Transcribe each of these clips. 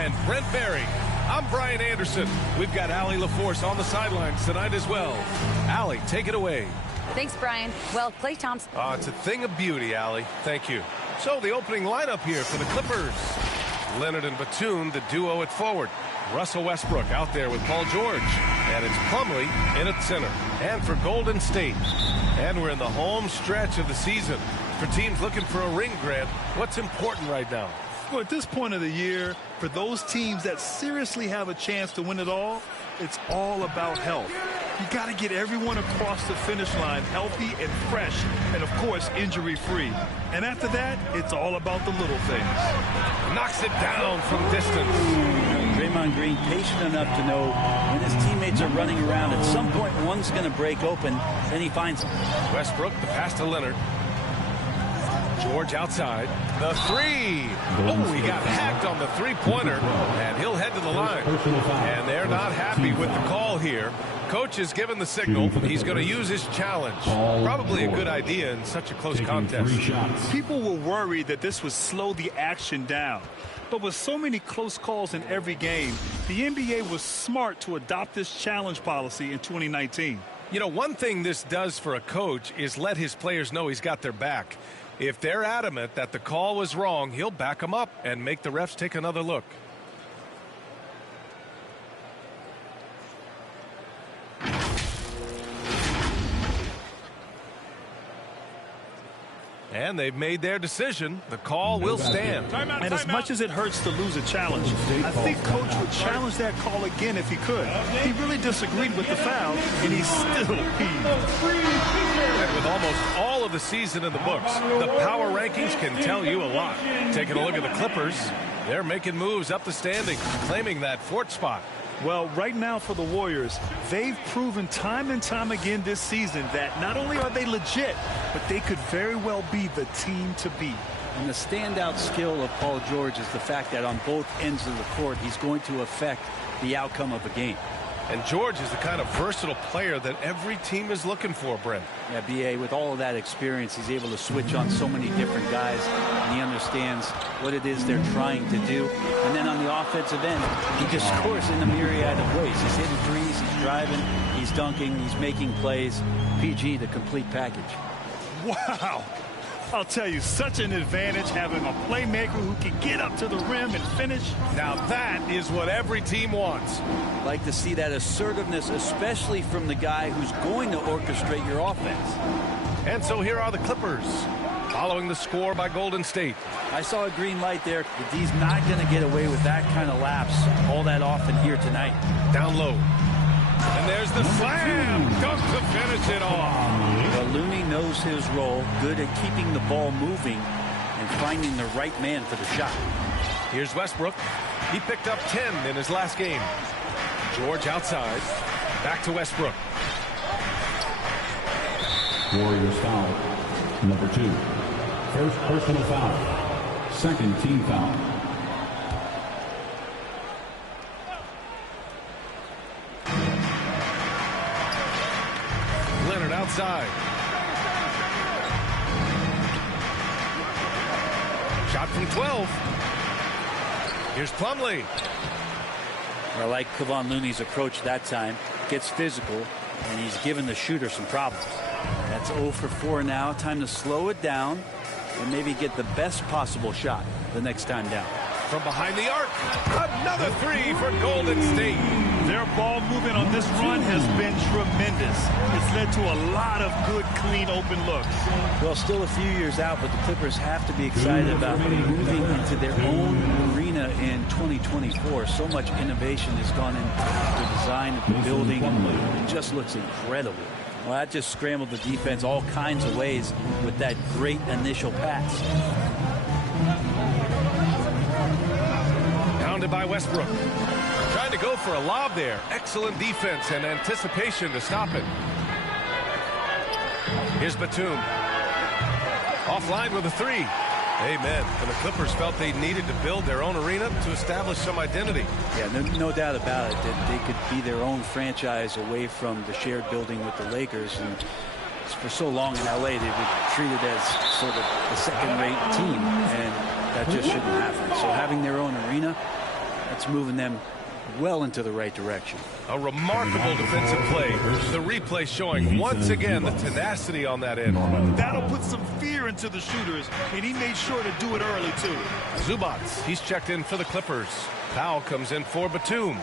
and Brent Berry. I'm Brian Anderson. We've got Allie LaForce on the sidelines tonight as well. Allie, take it away. Thanks, Brian. Well, Klay Thompson. It's a thing of beauty, Allie. Thank you. So the opening lineup here for the Clippers. Leonard and Batum, the duo at forward. Russell Westbrook out there with Paul George. And it's Plumlee in at center. And for Golden State. And we're in the home stretch of the season. For teams looking for a ring, Grant, what's important right now? Well, at this point of the year, for those teams that seriously have a chance to win it all, it's all about health. You got to get everyone across the finish line healthy and fresh, and of course, injury-free. And after that, it's all about the little things. Knocks it down from distance. Draymond Green patient enough to know when his teammates are running around, at some point one's going to break open, then he finds them. Westbrook, the pass to Leonard. George outside. The three. Oh, he got hacked on the three-pointer, and he'll head to the line. And they're not happy with the call here. Coach has given the signal. He's going to use his challenge. Probably a good idea in such a close contest. People were worried that this would slow the action down. But with so many close calls in every game, the NBA was smart to adopt this challenge policy in 2019. You know, one thing this does for a coach is let his players know he's got their back. If they're adamant that the call was wrong, he'll back them up and make the refs take another look. And they've made their decision. The call will stand. And as much as it hurts to lose a challenge, I think Coach would challenge that call again if he could. He really disagreed with the foul, and he's still peeved. And with almost all of the season in the books, the power rankings can tell you a lot. Taking a look at the Clippers, they're making moves up the standings, claiming that fourth spot. Well, right now for the Warriors, they've proven time and time again this season that not only are they legit, but they could very well be the team to beat. And the standout skill of Paul George is the fact that on both ends of the court, he's going to affect the outcome of a game. And George is the kind of versatile player that every team is looking for, Brent. Yeah, B.A., with all of that experience, he's able to switch on so many different guys, and he understands what it is they're trying to do. And then on the offensive end, he just scores in a myriad of ways. He's hitting threes, he's driving, he's dunking, he's making plays. PG, the complete package. Wow. I'll tell you, such an advantage having a playmaker who can get up to the rim and finish. Now that is what every team wants. Like to see that assertiveness, especially from the guy who's going to orchestrate your offense. And so here are the Clippers, following the score by Golden State. I saw a green light there. The D's not going to get away with that kind of lapse all that often here tonight. Down low. And there's the slam. Dunk to finish it off. Well, Looney knows his role, good at keeping the ball moving and finding the right man for the shot. Here's Westbrook. He picked up 10 in his last game. George outside. Back to Westbrook. Warriors foul. Number 2. First personal foul. Second team foul. Leonard outside. Shot from 12. Here's Plumlee. I like Kevon Looney's approach that time. Gets physical, and he's given the shooter some problems. That's 0 for 4 now. Time to slow it down and maybe get the best possible shot the next time down. From behind the arc, another three for Golden State. Their ball movement on this run has been tremendous. It's led to a lot of good, clean, open looks. Well, still a few years out, but the Clippers have to be excited about moving into their own arena in 2024. So much innovation has gone into the design of the building, and it just looks incredible. Well, that just scrambled the defense all kinds of ways with that great initial pass. Pounded by Westbrook. Trying to go for a lob there. Excellent defense and anticipation to stop it. Here's Batum. Offline with a three. Amen. And the Clippers felt they needed to build their own arena to establish some identity. Yeah, no doubt about it that they could be their own franchise away from the shared building with the Lakers. And for so long in LA, they were treated as sort of a second-rate team, and that just shouldn't happen. So having their own arena, That's moving them well into the right direction. A remarkable defensive play. The replay showing once again the tenacity on that end. That'll put some fear into the shooters, and he made sure to do it early, too. Zubac, he's checked in for the Clippers. Powell comes in for Batum.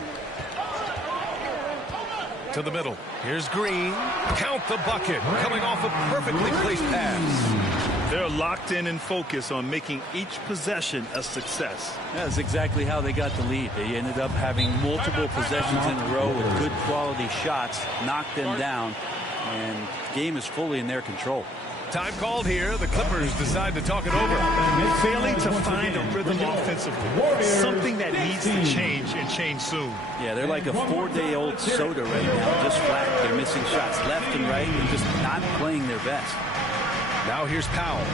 To the middle. Here's Green. Count the bucket. Coming off a perfectly placed pass. They're locked in and focused on making each possession a success. That's exactly how they got the lead. They ended up having multiple possessions in a row with good quality shots, knocked them down, and the game is fully in their control. Time called here. The Clippers decide to talk it over. Failing to find a rhythm offensively. Something that needs to change and change soon. Yeah, they're like a 4-day-old soda right now. Just flat. They're missing shots left and right and just not playing their best. Now here's Powell.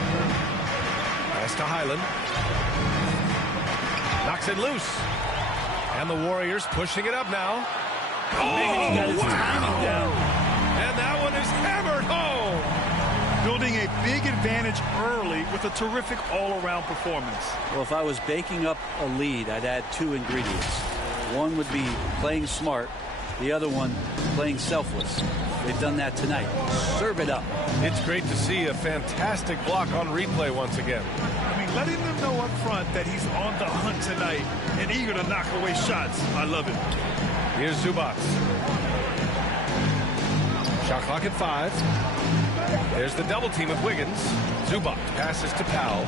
Pass to Highland. Knocks it loose. And the Warriors pushing it up now. Oh, he got his timing down. And that one is hammered home. Building a big advantage early with a terrific all-around performance. Well, if I was baking up a lead, I'd add 2 ingredients. One would be playing smart. The other one, playing selfless. They've done that tonight. Serve it up. It's great to see a fantastic block on replay once again. I mean, letting them know up front that he's on the hunt tonight and eager to knock away shots. I love it. Here's Zubac. Shot clock at 5. There's the double team with Wiggins. Zubac passes to Powell.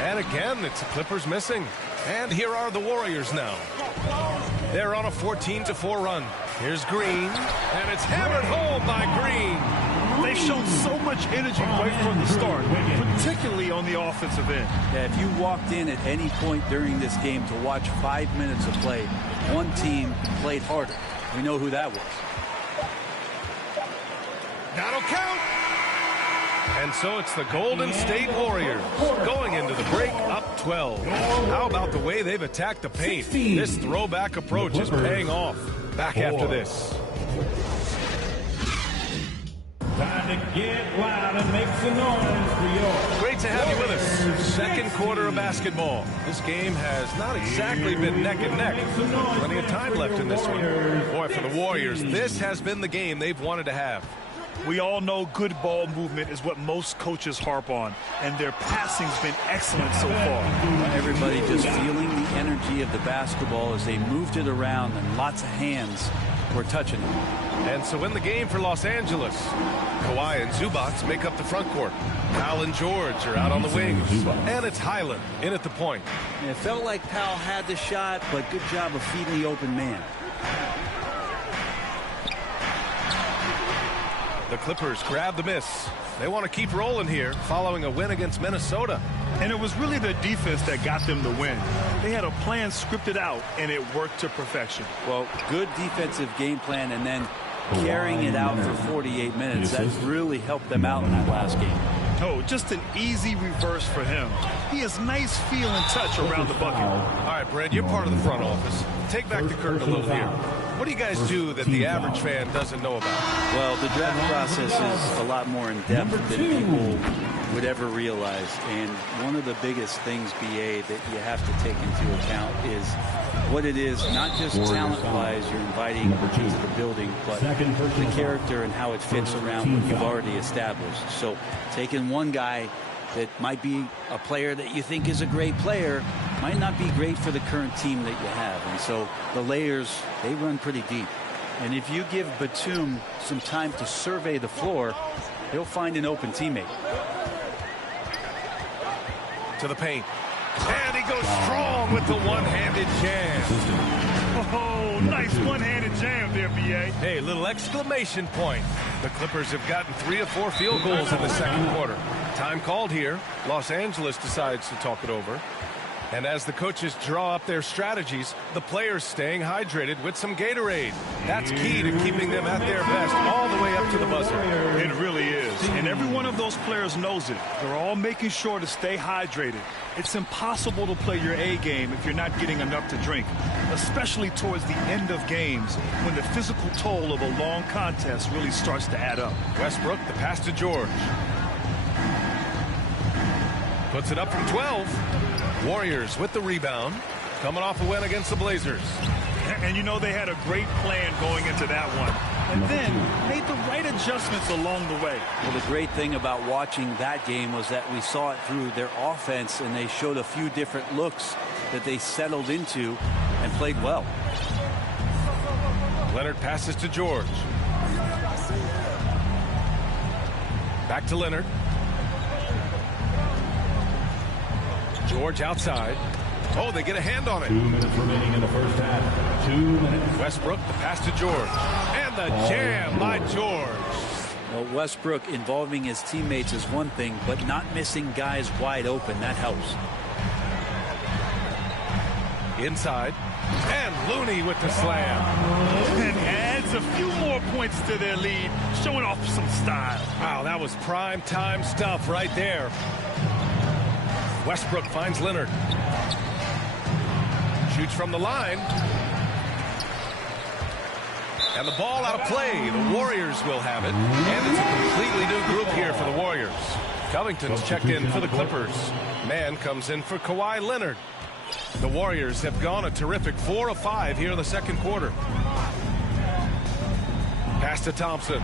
And again, it's the Clippers missing. And here are the Warriors now. They're on a 14-4 run. Here's Green. And it's hammered home by Green. They've shown so much energy right from the start, particularly on the offensive end. Yeah, if you walked in at any point during this game to watch 5 minutes of play, one team played harder. We know who that was. That'll count. And so it's the Golden State Warriors going into the break up 12. How about the way they've attacked the paint? This throwback approach is paying off. Back after this. Time to get loud and make some noise for your... Great to have you with us. Second quarter of basketball. This game has not exactly been neck and neck. Plenty of time left in this one. Boy, for the Warriors, this has been the game they've wanted to have. We all know good ball movement is what most coaches harp on, and their passing's been excellent so far. Everybody just feeling the energy of the basketball as they moved it around, and lots of hands were touching it. And so in the game for Los Angeles, Kawhi and Zubac make up the front court. Powell and George are out on the wings. And it's Highland in at the point. And it felt like Powell had the shot, but good job of feeding the open man. The Clippers grab the miss. They want to keep rolling here following a win against Minnesota. And it was really their defense that got them the win. They had a plan scripted out, and it worked to perfection. Well, good defensive game plan and then carrying it out for 48 minutes. That really helped them out in that last game. Oh, just an easy reverse for him. He has nice feel and touch around the bucket. All right, Brad, you're part of the front office. Take back the curtain a little here. What do you guys do that the average fan doesn't know about? Well, the draft process is a lot more in depth than people would ever realize. And one of the biggest things, BA, that you have to take into account is what it is, not just talent-wise you're inviting into the building, but the character and how it fits around what you've already established. So taking one guy that might be a player that you think is a great player might not be great for the current team that you have. And so the layers, they run pretty deep. And if you give Batum some time to survey the floor, he'll find an open teammate. To the paint. And he goes strong with the one-handed jam. Oh, nice one-handed jam there, B.A. Hey, little exclamation point. The Clippers have gotten 3 of 4 field goals in the second quarter. Time called here. Los Angeles decides to talk it over. And as the coaches draw up their strategies, the players staying hydrated with some Gatorade. That's key to keeping them at their best all the way up to the buzzer. It really is. And every one of those players knows it. They're all making sure to stay hydrated. It's impossible to play your A game if you're not getting enough to drink, especially towards the end of games when the physical toll of a long contest really starts to add up. Westbrook, the pass to George. Puts it up from 12. Warriors with the rebound. coming off a win against the Blazers. And you know they had a great plan going into that one. And then made the right adjustments along the way. Well, the great thing about watching that game was that we saw it through their offense, and they showed a few different looks that they settled into and played well. Leonard passes to George. Back to Leonard. George outside. Oh, they get a hand on it. 2 minutes remaining in the first half. 2 minutes. Westbrook, the pass to George. And the jam by George. Well, Westbrook involving his teammates is one thing, but not missing guys wide open, that helps. Inside. And Looney with the slam. And adds a few more points to their lead, showing off some style. Wow, that was prime time stuff right there. Westbrook finds Leonard. Shoots from the line. And the ball out of play. The Warriors will have it. And it's a completely new group here for the Warriors. Covington's checked in for the Clippers. Man comes in for Kawhi Leonard. The Warriors have gone a terrific 4 of 5 here in the second quarter. Pass to Thompson.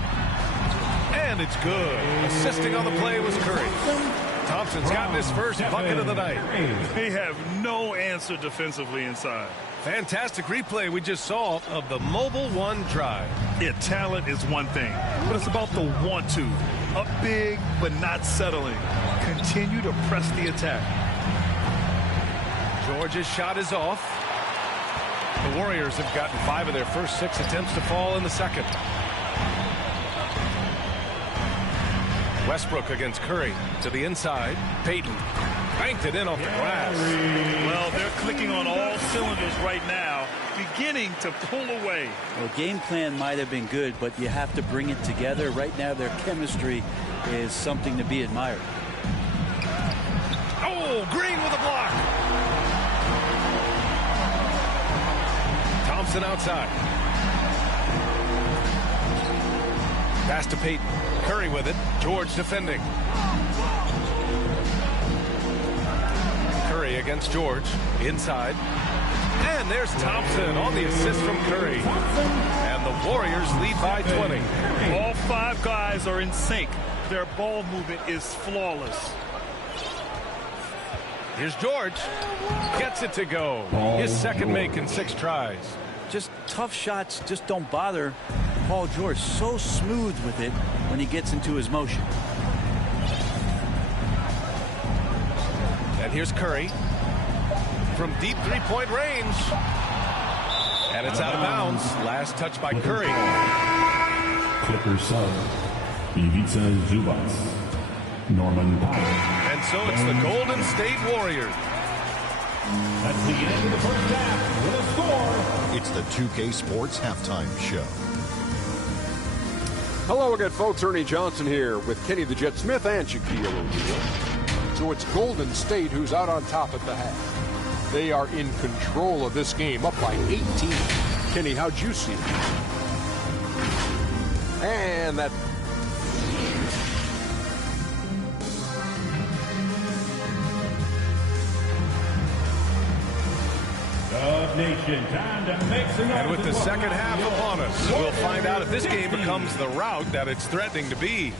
And it's good. Assisting on the play was Curry. Thompson's gotten his first bucket of the night. They have no answer defensively inside. Fantastic replay we just saw of the Mobile One drive. Yeah, talent is one thing, but it's about the want to. Up big, but not settling. Continue to press the attack. George's shot is off. The Warriors have gotten 5 of their first 6 attempts to fall in the second. Westbrook against Curry to the inside. Payton banked it in off the glass. Well, they're clicking on all cylinders right now, beginning to pull away. Well, game plan might have been good, but you have to bring it together. Right now, their chemistry is something to be admired. Oh, Green with a block. Thompson outside. Pass to Payton. Curry with it. George defending. Curry against George. Inside. And there's Thompson on the assist from Curry. And the Warriors lead by 20. All 5 guys are in sync. Their ball movement is flawless. Here's George. Gets it to go. His second make in 6 tries. Just tough shots just don't bother Paul George. So smooth with it when he gets into his motion. And here's Curry from deep three-point range. And it's out of bounds. Last touch by Curry. Clippers sub. Ivica Zubac. Norman Powell. And so it's the Golden State Warriors. That's the end of the first half. With a score. It's the 2K Sports Halftime Show. Hello again, folks. Ernie Johnson here with Kenny the Jet Smith and Shaquille O'Neal. So it's Golden State who's out on top at the half. They are in control of this game, up by 18. Kenny, how'd you see it? And that... And with the second half upon us, we'll find out if this game becomes the rout that it's threatening to be.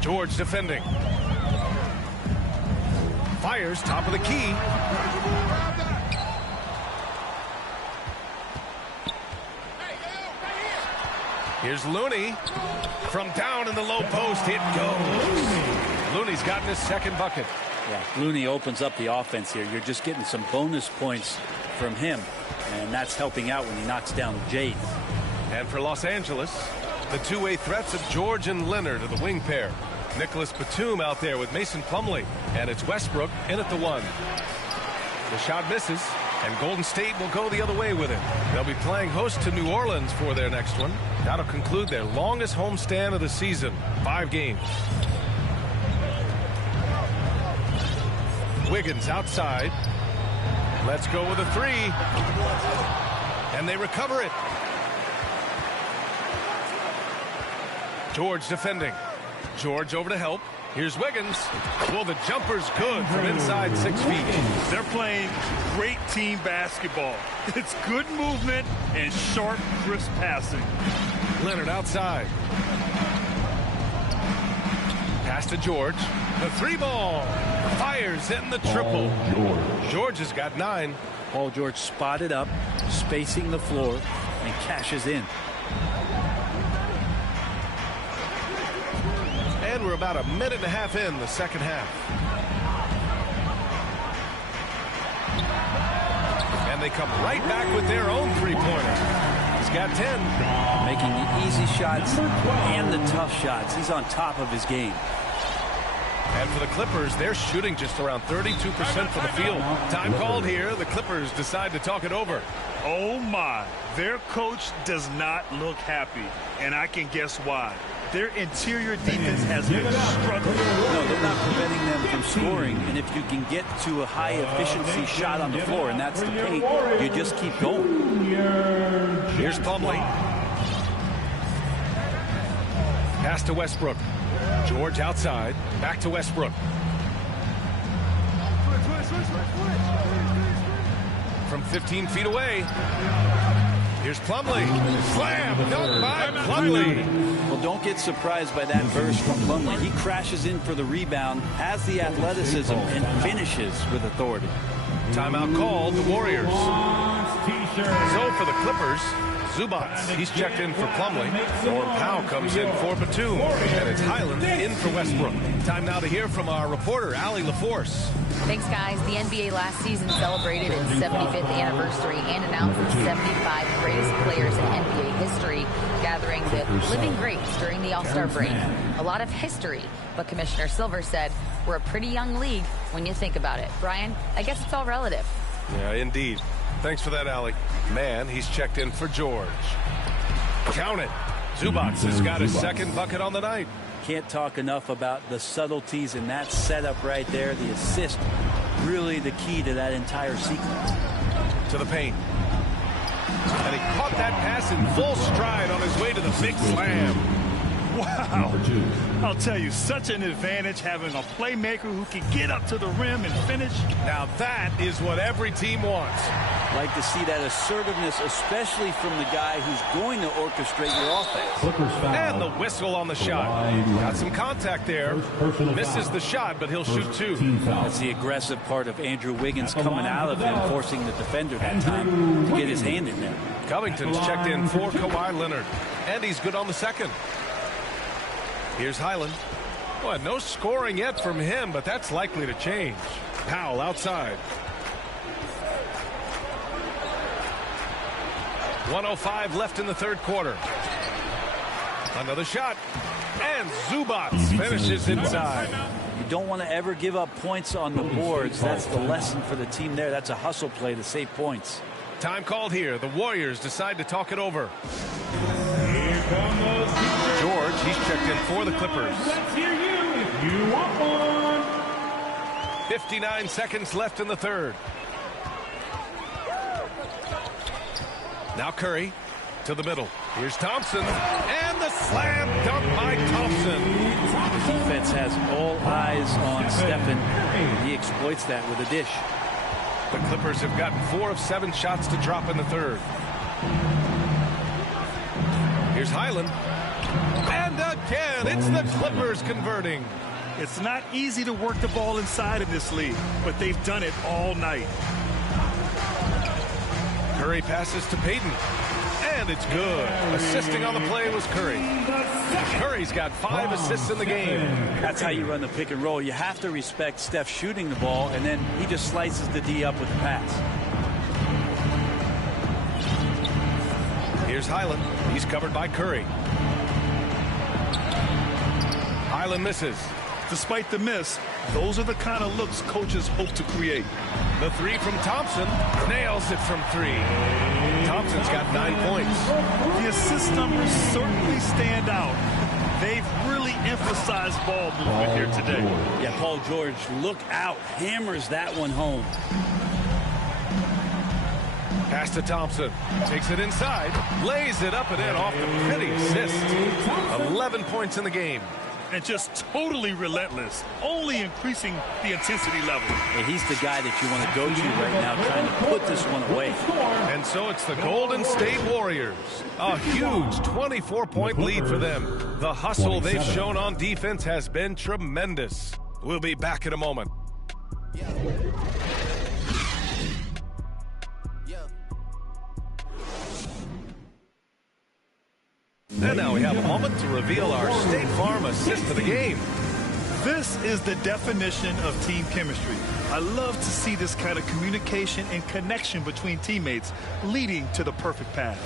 George defending. Fires top of the key. Here's Looney from down in the low post. It goes. Looney's gotten his second bucket. Yeah, Looney opens up the offense here. You're just getting some bonus points from him, and that's helping out when he knocks down Jade. And for Los Angeles, the two-way threats of George and Leonard are the wing pair. Nicholas Batum out there with Mason Plumlee, and it's Westbrook in at the one. The shot misses, and Golden State will go the other way with it. They'll be playing host to New Orleans for their next one. That'll conclude their longest homestand of the season, 5 games. Wiggins outside. Let's go with a 3. And they recover it. George defending. George over to help. Here's Wiggins. Well, the jumper's good from inside 6 feet. They're playing great team basketball. It's good movement and sharp, crisp passing. Leonard outside. Pass to George. The 3-ball. Fires in the triple. George has got 9. Paul George spotted up, spacing the floor, and cashes in. And we're about a minute and a half in the second half. And they come right back with their own 3-pointer. He's got 10. Making the easy shots and the tough shots. He's on top of his game. And for the Clippers, they're shooting just around 32% from the field. Time called here. The Clippers decide to talk it over. Oh, my. Their coach does not look happy, and I can guess why. Their interior defense has been struggling. No, they're not preventing them from scoring, and if you can get to a high-efficiency shot on the floor, and that's the paint, you just keep going. Here's Plumlee. Pass to Westbrook. George outside. Back to Westbrook. From 15 feet away. Here's Plumlee. Slam dunk by Plumlee. Well, don't get surprised by that burst from Plumlee. He crashes in for the rebound, has the athleticism, and finishes with authority. Timeout called. The Warriors. So for the Clippers, Zubac, he's checked in for Plumlee. Norm Powell comes in for Batum. And it's Highland in for Westbrook. Time now to hear from our reporter, Allie LaForce. Thanks, guys. The NBA last season celebrated its 75th anniversary and announced the 75 greatest players in NBA history, gathering the living greats during the All-Star break. A lot of history, but Commissioner Silver said we're a pretty young league when you think about it. Brian, I guess it's all relative. Yeah, indeed. Thanks for that, Allie. Man, he's checked in for George. Count it. Zubac has got his second bucket on the night. Can't talk enough about the subtleties in that setup right there. The assist, really the key to that entire sequence. To the paint. And he caught that pass in full stride on his way to the big slam. Wow. I'll tell you, such an advantage having a playmaker who can get up to the rim and finish. Now that is what every team wants. Like to see that assertiveness, especially from the guy who's going to orchestrate your offense. And the whistle on the shot. Got some contact there. Misses the shot, but he'll shoot 2. That's the aggressive part of Andrew Wiggins coming out of him, forcing the defender that time to get his hand in there. Covington's checked in for Kawhi Leonard. And he's good on the second. Here's Highland. Well, no scoring yet from him, but that's likely to change. Powell outside. 1:05 left in the third quarter. Another shot. And Zubac finishes inside. You don't want to ever give up points on the boards. That's the lesson for the team there. That's a hustle play to save points. Time called here. The Warriors decide to talk it over. George, he's checked in for the Clippers. Let's hear you if you want one. 59 seconds left in the third. Now Curry to the middle. Here's Thompson. And the slam dunk by Thompson. The defense has all eyes on Stephen. He exploits that with a dish. The Clippers have gotten 4 of 7 shots to drop in the third. Here's Highland. And again, it's the Clippers converting. It's not easy to work the ball inside in this league, but they've done it all night. Curry passes to Payton. And it's good. Assisting on the play was Curry. Curry's got 5 assists in the game. That's how you run the pick and roll. You have to respect Steph shooting the ball, and then he just slices the D up with the pass. Here's Highland. He's covered by Curry. Highland misses. Despite the miss, those are the kind of looks coaches hope to create. The 3 from Thompson. Nails it from 3. Thompson's got 9 points. The assist numbers certainly stand out. They've really emphasized ball movement here today. Yeah, Paul George, look out. Hammers that one home. Pass to Thompson. Takes it inside. Lays it up and in off the pretty assist. 11 points in the game. And just totally relentless, only increasing the intensity level. And he's the guy that you want to go to right now, trying to put this one away. And so it's the Golden State Warriors. A huge 24-point lead for them. The hustle they've shown on defense has been tremendous. We'll be back in a moment. And now we have a moment to reveal our State Farm assist of the game. This is the definition of team chemistry. I love to see this kind of communication and connection between teammates leading to the perfect pass.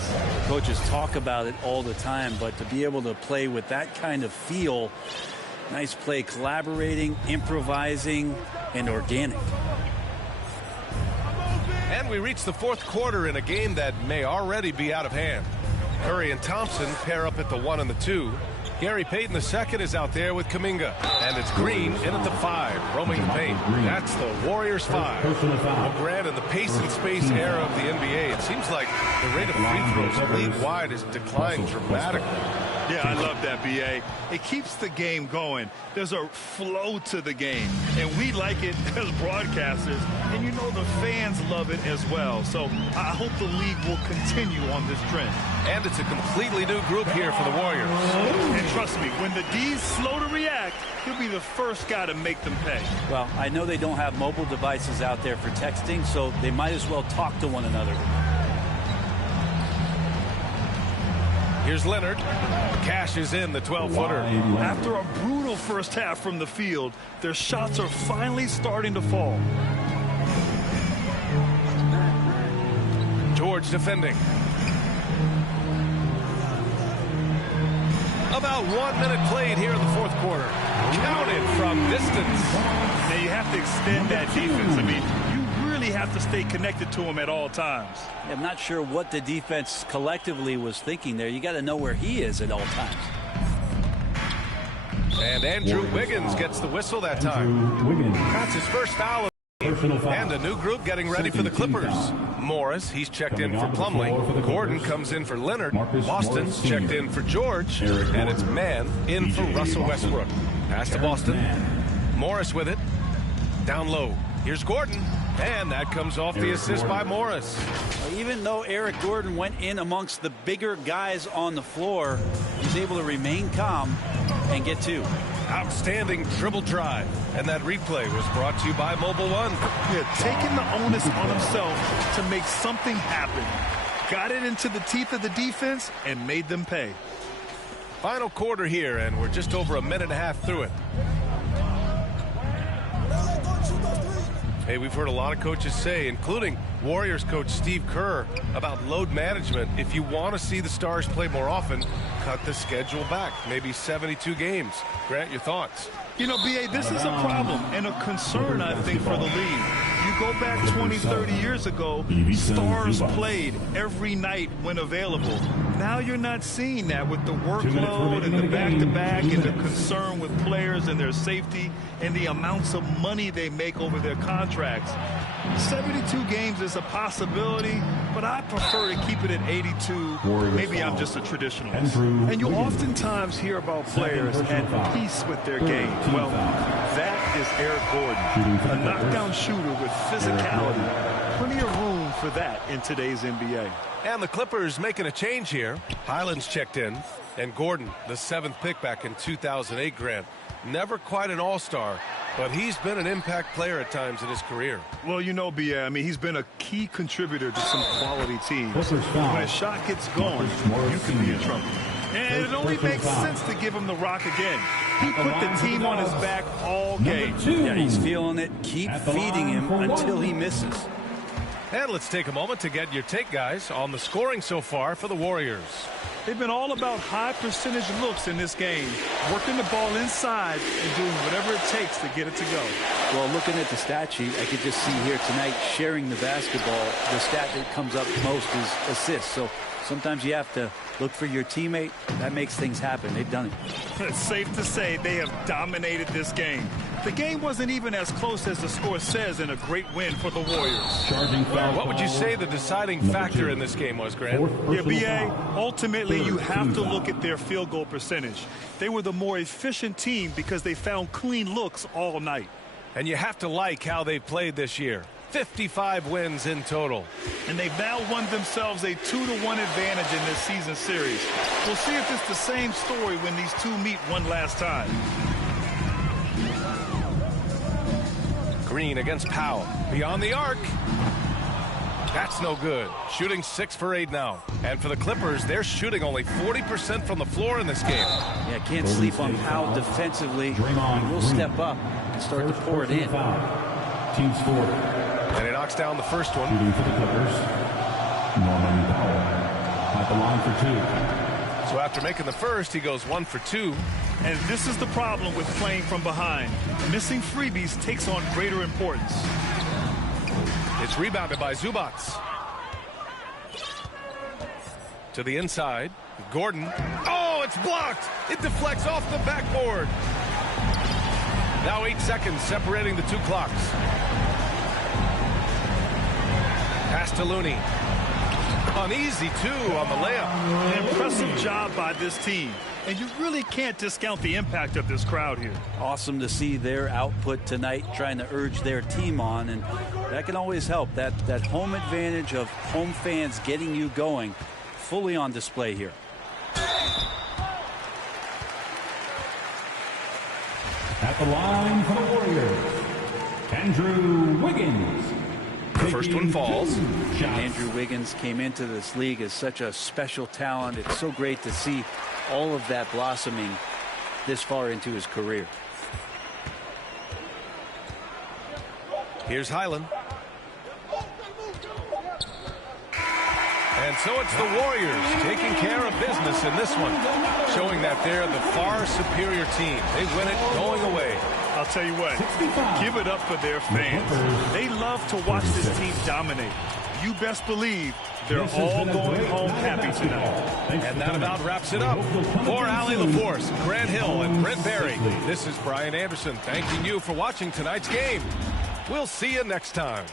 Coaches talk about it all the time, but to be able to play with that kind of feel, nice play, collaborating, improvising, and organic. And we reach the fourth quarter in a game that may already be out of hand. Curry and Thompson pair up at the 1 and the 2. Gary Payton II is out there with Kuminga. And it's Green in at the 5, roaming the paint. That's the Warriors 5. Well, Grant, in the pace and space era of the NBA, it seems like the rate of free throws league-wide has declined dramatically. Yeah, I love that, B.A. It keeps the game going. There's a flow to the game, and we like it as broadcasters, and you know the fans love it as well. So I hope the league will continue on this trend. And it's a completely new group here for the Warriors. And trust me, when the D's slow to react, he'll be the first guy to make them pay. Well, I know they don't have mobile devices out there for texting, so they might as well talk to one another. Here's Leonard. Cashes in the 12-footer. After a brutal first half from the field, their shots are finally starting to fall. George defending. About 1 minute played here in the fourth quarter. Counted from distance. Now you have to extend that defense. I mean, you really have to stay connected to him at all times. I'm not sure what the defense collectively was thinking there. You got to know where he is at all times. And Andrew Wiggins gets the whistle that time. That's his first foul. And a new group getting ready for the Clippers. Morris, he's checked in for Plumlee. Gordon comes in for Leonard. Boston's checked in for George. And it's Mann in for Russell Westbrook. Pass to Boston. Morris with it. Down low. Here's Gordon. And that comes off the assist by Morris. Even though Eric Gordon went in amongst the bigger guys on the floor, he's able to remain calm and get two. Outstanding dribble drive. And that replay was brought to you by Mobile One. Yeah, taking the onus on himself to make something happen. Got it into the teeth of the defense and made them pay. Final quarter here, and we're just over a minute and a half through it. Hey, we've heard a lot of coaches say, including Warriors coach Steve Kerr, about load management. If you want to see the Stars play more often, cut the schedule back, maybe 72 games. Grant, your thoughts? You know, B.A., this is a problem and a concern, I think, for the league. You go back 20, 30 years ago, Stars played every night when available. Now you're not seeing that with the workload and the back-to-back and the concern with players and their safety and the amounts of money they make over their contracts. 72 games is a possibility, but I prefer to keep it at 82. Maybe I'm just a traditionalist. And you oftentimes hear about players at peace with their game. Well, that is Eric Gordon, a knockdown shooter with physicality. Plenty of room for that in today's NBA. And the Clippers making a change here. Highland's checked in, and Gordon, the 7th pick back in 2008, Grant. Never quite an all-star, but he's been an impact player at times in his career. Well, you know, B.A., I mean, he's been a key contributor to some quality teams. When a shot gets going, you can be in trouble. And it only makes sense to give him the rock again. He put the team on his back all game. Yeah, he's feeling it. Keep feeding him until he misses. And let's take a moment to get your take, guys, on the scoring so far for the Warriors. They've been all about high percentage looks in this game, working the ball inside and doing whatever it takes to get it to go. Well, looking at the stat sheet, I could just see here tonight sharing the basketball. The stat that comes up most is assists. So sometimes you have to look for your teammate. That makes things happen. They've done it. It's safe to say they have dominated this game. The game wasn't even as close as the score says in a great win for the Warriors. Charging foul. What would you say the deciding factor in this game was, Grant? Yeah, B.A., ultimately you have to look at their field goal percentage. They were the more efficient team because they found clean looks all night. And you have to like how they've played this year. 55 wins in total. And they've now won themselves a 2-1 advantage in this season series. We'll see if it's the same story when these two meet one last time. Green against Powell. Beyond the arc. That's no good. Shooting 6 for 8 now. And for the Clippers, they're shooting only 40% from the floor in this game. Yeah, can't sleep on Powell defensively. He will step up and start to pour it in. Team score. And he knocks down the first one. Shooting for the Clippers, Norman Powell at the line for 2. So after making the first, he goes 1 for 2. And this is the problem with playing from behind. Missing freebies takes on greater importance. It's rebounded by Zubac. To the inside. Gordon. Oh, it's blocked. It deflects off the backboard. Now 8 seconds separating the two clocks. Pass to Looney. Uneasy, too, on the layup. An impressive job by this team. And you really can't discount the impact of this crowd here. Awesome to see their output tonight, trying to urge their team on, and that can always help. That home advantage of home fans getting you going, fully on display here. At the line for the Warriors, Andrew Wiggins. The first one falls. Andrew Wiggins came into this league as such a special talent. It's so great to see all of that blossoming this far into his career. Here's Highland. And so it's the Warriors taking care of business in this one, showing that they're the far superior team. They win it going away. I'll tell you what, give it up for their fans. They love to watch this team dominate. You best believe they're all going home happy tonight. And that about wraps it up. For Allie LaForce, Grant Hill, and Brent Barry, this is Brian Anderson thanking you for watching tonight's game. We'll see you next time.